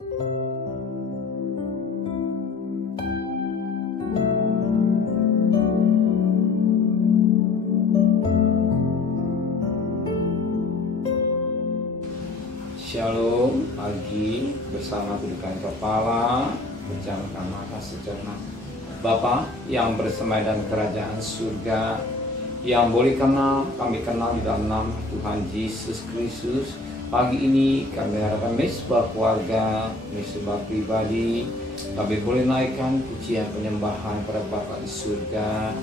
Shalom, pagi bersama dudukan kepala, pejamkan mata sejenak. Bapa yang bersemayam dalam kerajaan surga, yang boleh kenal, kami kenal di dalam nama Tuhan Yesus Kristus. Pagi ini kami harapkan mesbah keluarga, mesbah pribadi, kami boleh naikkan pujian penyembahan pada Bapa di surga.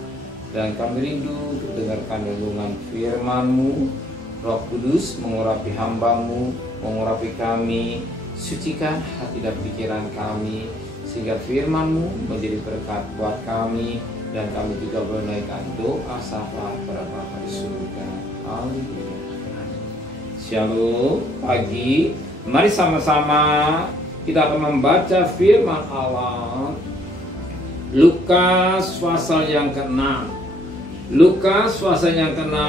Dan kami rindu untuk dengarkan renungan firman-Mu. Roh Kudus mengurapi hamba-Mu, mengurapi kami, sucikan hati dan pikiran kami, sehingga firman-Mu menjadi berkat buat kami, dan kami juga boleh menaikkan doa syafaat pada Bapa di surga. Haleluya. Shalom, pagi. Mari sama-sama kita akan membaca firman Allah. Lukas pasal yang ke-6. Lukas pasal yang ke-6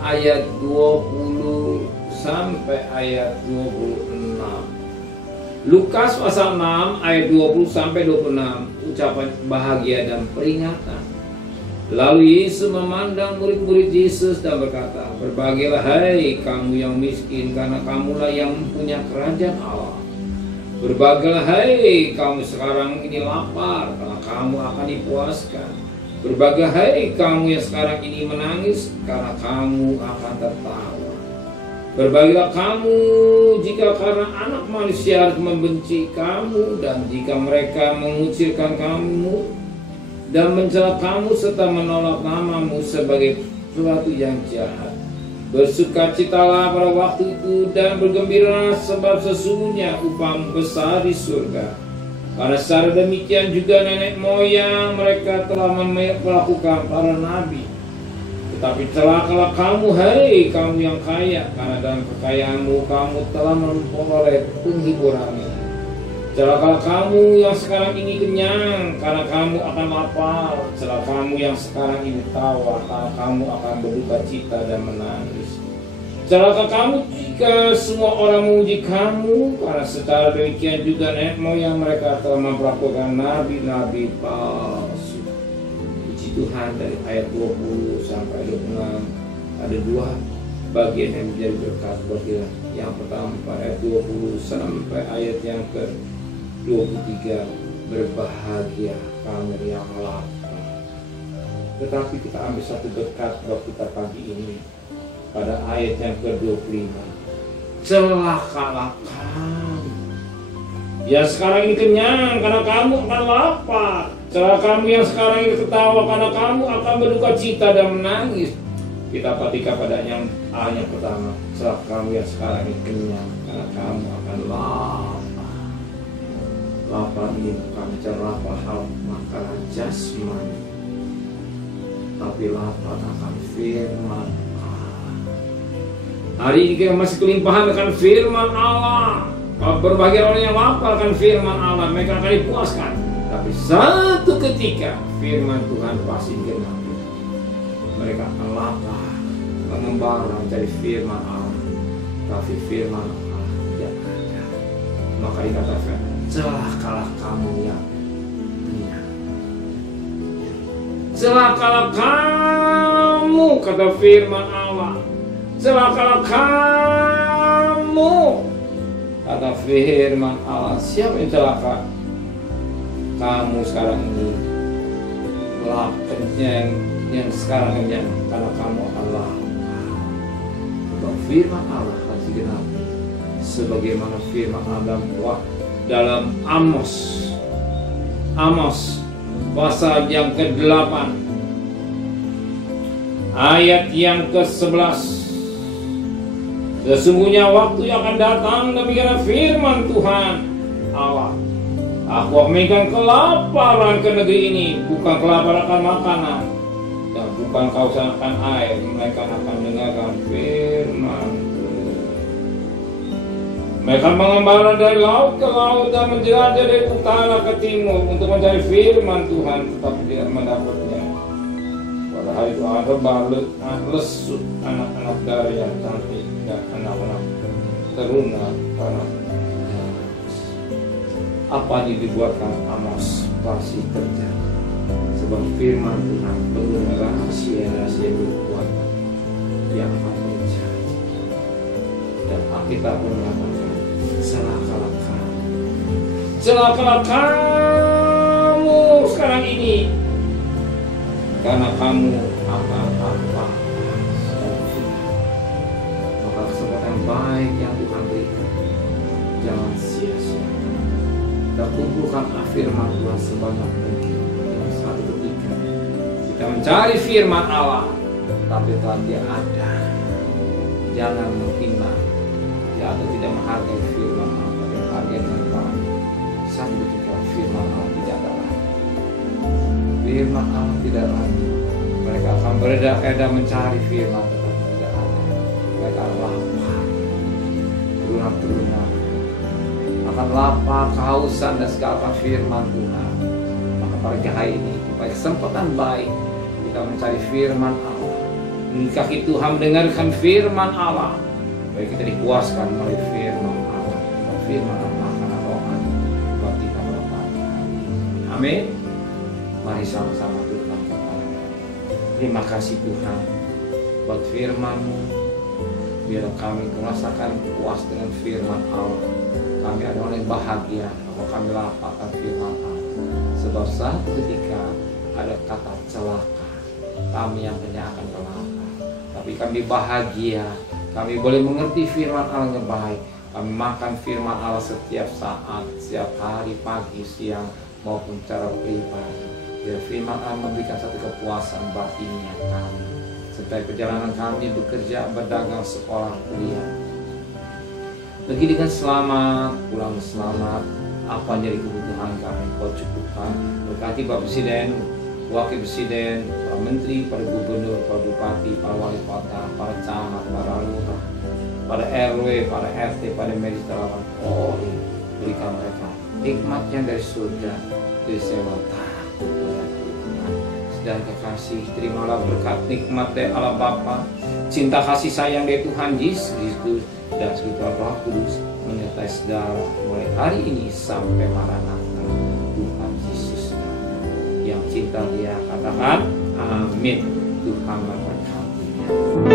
ayat 20 sampai ayat 26. Lukas pasal 6 ayat 20 sampai 26, ucapan bahagia dan peringatan. Lalu Yesus memandang murid-murid Yesus dan berkata, "Berbahagialah hai kamu yang miskin, karena kamulah yang mempunyai kerajaan Allah. Berbahagialah hai kamu sekarang ini lapar, karena kamu akan dipuaskan. Berbahagialah hai kamu yang sekarang ini menangis, karena kamu akan tertawa. Berbahagialah kamu jika karena anak manusia harus membenci kamu, dan jika mereka mengucilkan kamu dan mencela kamu serta menolak namamu sebagai sesuatu yang jahat. Bersukacitalah pada waktu itu dan bergembiralah, sebab sesungguhnya upahmu besar di surga. Karena secara demikian juga nenek moyang mereka telah melakukan para nabi. Tetapi celakalah kamu, hai kamu yang kaya, karena dalam kekayaanmu kamu telah memperoleh penghiburanmu. Celakalah kamu yang sekarang ini kenyang, karena kamu akan lapar. Celakalah kamu yang sekarang ini tawa, karena kamu akan berduka cita dan menangis. Celaka kamu jika semua orang memuji kamu, karena secara demikian juga nenek moyang mereka telah memperlakukan nabi-nabi palsu." Puji Tuhan. Dari ayat 20 sampai 26 ada dua bagian yang menjadi berkat buat kita. Yang pertama pada ayat 20 sampai ayat yang ke-23, berbahagia kamu yang lapar. Tetapi kita ambil satu berkat buat kita pagi ini. Pada ayat yang ke-25, celakalah kamu yang sekarang ini kenyang, karena kamu akan lapar. Celakalah kamu yang sekarang ini tertawa, karena kamu akan berduka cita dan menangis. Kita perhatikan pada yang pertama, celakalah kamu yang sekarang ini kenyang, karena kamu akan lapar. Lapar ini bukan bicara lapar hal makanan jasmani, tapi lapar akan firman. Hari ini kita masih kelimpahan akan firman Allah. Berbahagia orang yang lapar akan firman Allah, mereka akan dipuaskan. Tapi satu ketika firman Tuhan pasti genapi. Mereka akan lapar, mengembara mencari firman Allah, tapi firman Allah tidak ada. Maka dikatakan, celakalah kamu yang kenyang. Celakalah kamu, kata firman Allah. Celakalah kamu, kata firman Allah. Siapa yang celaka? Kamu sekarang ini lapar, yang sekarang kenyang, karena kamu akan lapar. Sebab firman Allah akan digenapi sebagaimana firman Allah dalam Amos pasal yang ke-8 ayat yang ke-11. Sesungguhnya waktu yang akan datang, demikian firman Tuhan Allah, aku akan memberikan kelaparan ke negeri ini, bukan kelaparan akan makanan, dan bukan kehausan akan air. Mereka akan mendengarkan firman. Mereka mengembara dari laut ke laut dan menjelajah dari utara ke timur untuk mencari firman Tuhan, tetapi tidak mendapatnya. Pada hari itu ada lesut anak-anak dari yang cantik dan anak-anak teruna karena apa yang dibuatkan Amos pasti terjadi. Sebab firman Tuhan penuh rahasia-rahasia berkuat yang akan terjadi. Dan Alkitab pun mengatakan, celakalah kamu sekarang ini, karena kamu akan apa? Maka kesempatan baik yang Tuhan berikan, jangan sia-sia. Kita kumpulkan firman Tuhan sebanyak mungkin. Dalam satu ketika kita mencari firman Allah, tapi Tuhan dia ada. Jangan menghina atau tidak menghargai firman Allah, tapi menghargai dengan baik. Satu ketika firman Allah tidak ada lagi. Firman Allah tidak lagi. Mereka akan beredar-edar mencari firman, tetapi tidak ada. Mereka lapar, turunan-turunan akan lapar, kehausan dan segala firman Tuhan. Maka pada hari ini, pada kesempatan baik kita mencari firman Allah. Menikah Tuhan mendengarkan firman Allah, baik kita dikuaskan oleh firman Allah. Firman Allah akan rohani buat kita pada pagi hari. Amin. Mari sama-sama Tuhan kepada. Terima kasih Tuhan buat firman-Mu. Biar kami merasakan puas dengan firman Allah. Kami ada orang yang bahagia kalau kami lapangkan firman Allah. Sebab saat ketika ada kata celaka, kami yang hanya akan celaka. Tapi kami bahagia, kami boleh mengerti firman Allah yang baik. Kami makan firman Allah setiap saat, setiap hari, pagi, siang, maupun secara pribadi. Biar firman Allah memberikan satu kepuasan batinnya kami. Supaya perjalanan kami bekerja, berdagang, sekolah, kuliah pergi dengan selamat, pulang selamat. Apa yang jadi kebutuhan kami Kau cukupkan. Berkati Bapak Presiden, Wakil Presiden, para Menteri, para Gubernur, para Bupati, para Wali Kota, para camat, para lurah, para RW, para RT, para mediterawan. Oh, berikan mereka nikmatnya dari surga, dari sewa takut pada Tuhan. Sedang kekasih, terimalah berkat nikmat dari Allah Bapa, cinta kasih sayang dari Tuhan Yesus Kristus, dan sekutuan Roh Kudus menyertai saudara mulai hari ini sampai Maranatha. Tuhan Yesus yang cinta Dia katakan amin. Tuhan memberkati.